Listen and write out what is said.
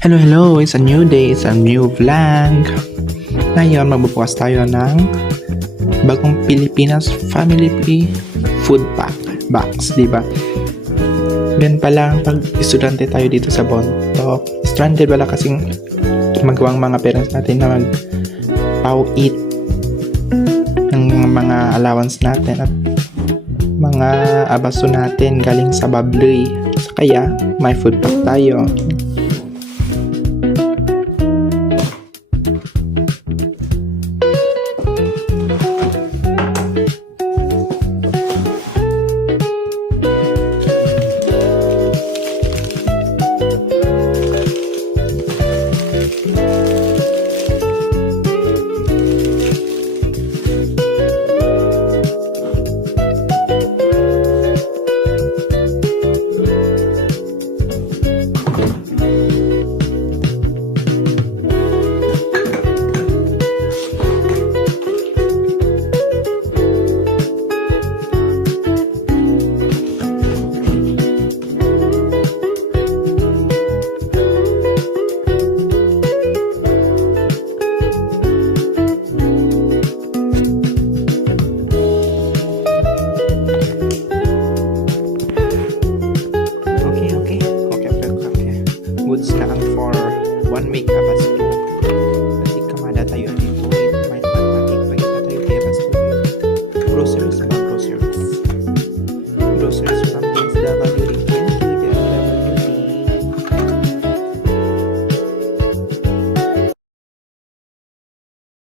Hello, hello! It's a new day, it's a new vlog. Ngayon, magbubukas tayo ng bagong Pilipinas Family Food Pack box, di ba? Yan pala, pag estudyante tayo dito sa Bontoc, stranded wala kasing magawang mga parents natin na mag-pau-eat ng mga allowance natin at mga abaso natin galing sa babloy. Kaya, may food pack tayo.